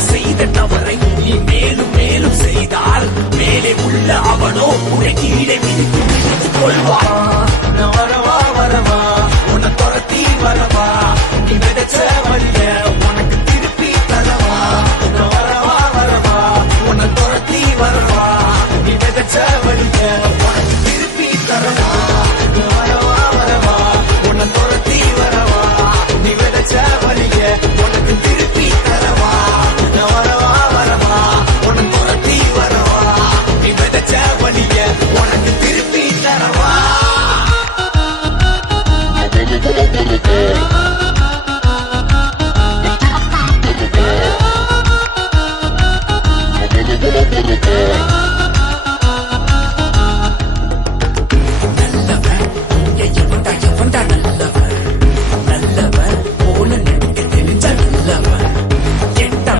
செய்த தவறை நீ மேலும் மேலும் செய்தால் மேலே உள்ள அவனோ உன்னை கீழே மிதித்து கொள்வான்.